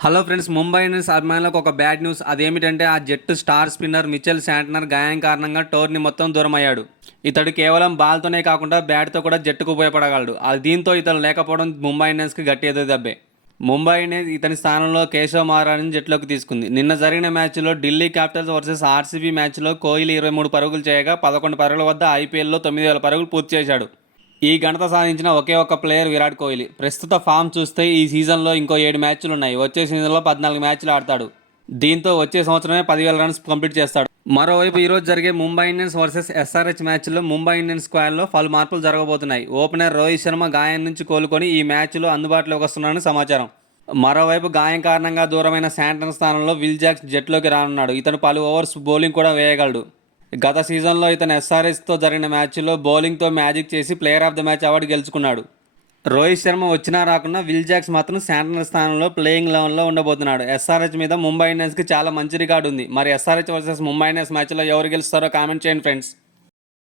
Hello friends, Mumbai Indians అభిమానులకు ఒక bad news. అదేమిటంటే ఆ జట్టు స్టార్ స్పిన్నర్ మిచెల్ శాంట్నర్ గాయం కారణంగా టోర్నీ మొత్తం దూరం అయ్యాడు. ఇతడు కేవలం బాల్తోనే కాకుండా బ్యాట్తో కూడా జట్టుకు ఉపయోగపడగలడు. దీంతో ఇతను లేకపోవడం ముంబై ఇండియన్స్కి గట్టి ఎదురుదెబ్బే. ముంబై ఇండియన్స్ ఇతని స్థానంలో కేశవ్ మహారాజ్ని జట్టులోకి తీసుకుంది. నిన్న జరిగిన మ్యాచ్లో ఢిల్లీ క్యాపిటల్స్ వర్సెస్ ఆర్సీబీ మ్యాచ్లో కోహ్లీ 23 పరుగులు చేయగా 11 పరుగుల వద్ద ఐపీఎల్లో 9,000 పరుగులు పూర్తి చేశాడు. ఈ ఘనత సాధించిన ఒకే ఒక్క ప్లేయర్ విరాట్ కోహ్లీ. ప్రస్తుత ఫామ్ చూస్తే ఈ సీజన్లో ఇంకో 7 మ్యాచ్లు ఉన్నాయి. వచ్చే సీజన్లో 14 మ్యాచ్లు ఆడతాడు. దీంతో వచ్చే సంవత్సరమే 10,000 రన్స్ కంప్లీట్ చేస్తాడు. మరోవైపు ఈరోజు జరిగే ముంబై ఇండియన్స్ వర్సెస్ ఎస్ఆర్హెచ్ మ్యాచ్లో ముంబై ఇండియన్స్ స్క్వాడ్లో పలు మార్పులు జరగబోతున్నాయి. ఓపెనర్ రోహిత్ శర్మ గాయం నుంచి కోలుకొని ఈ మ్యాచ్లో అందుబాటులోకి వస్తున్నాడని సమాచారం. మరోవైపు గాయం కారణంగా దూరమైన శాంటన్ స్థానంలో విల్ జాక్స్ జట్టులోకి రానున్నాడు. ఇతను పలు ఓవర్స్ బౌలింగ్ కూడా వేయగలడు. గత సీజన్లో ఇతను ఎస్ఆర్హెచ్తో జరిగిన మ్యాచ్లో బౌలింగ్తో మ్యాజిక్ చేసి player of the match award గెలుచుకున్నాడు. రోహిత్ శర్మ వచ్చినా రాకున్నా విల్ జాక్స్ మాత్రం శాంటనర్ స్థానంలో ప్లేయింగ్ 11లో ఉండబోతున్నాడు. ఎస్ఆర్హెచ్ మీద ముంబై ఇండియన్స్కి చాలా మంచి రికార్డు ఉంది. మరి ఎస్ఆర్హెచ్ వర్సెస్ ముంబై ఇండియన్స్ మ్యాచ్లో ఎవరు గెలుస్తారో కామెంట్ చేయండి ఫ్రెండ్స్.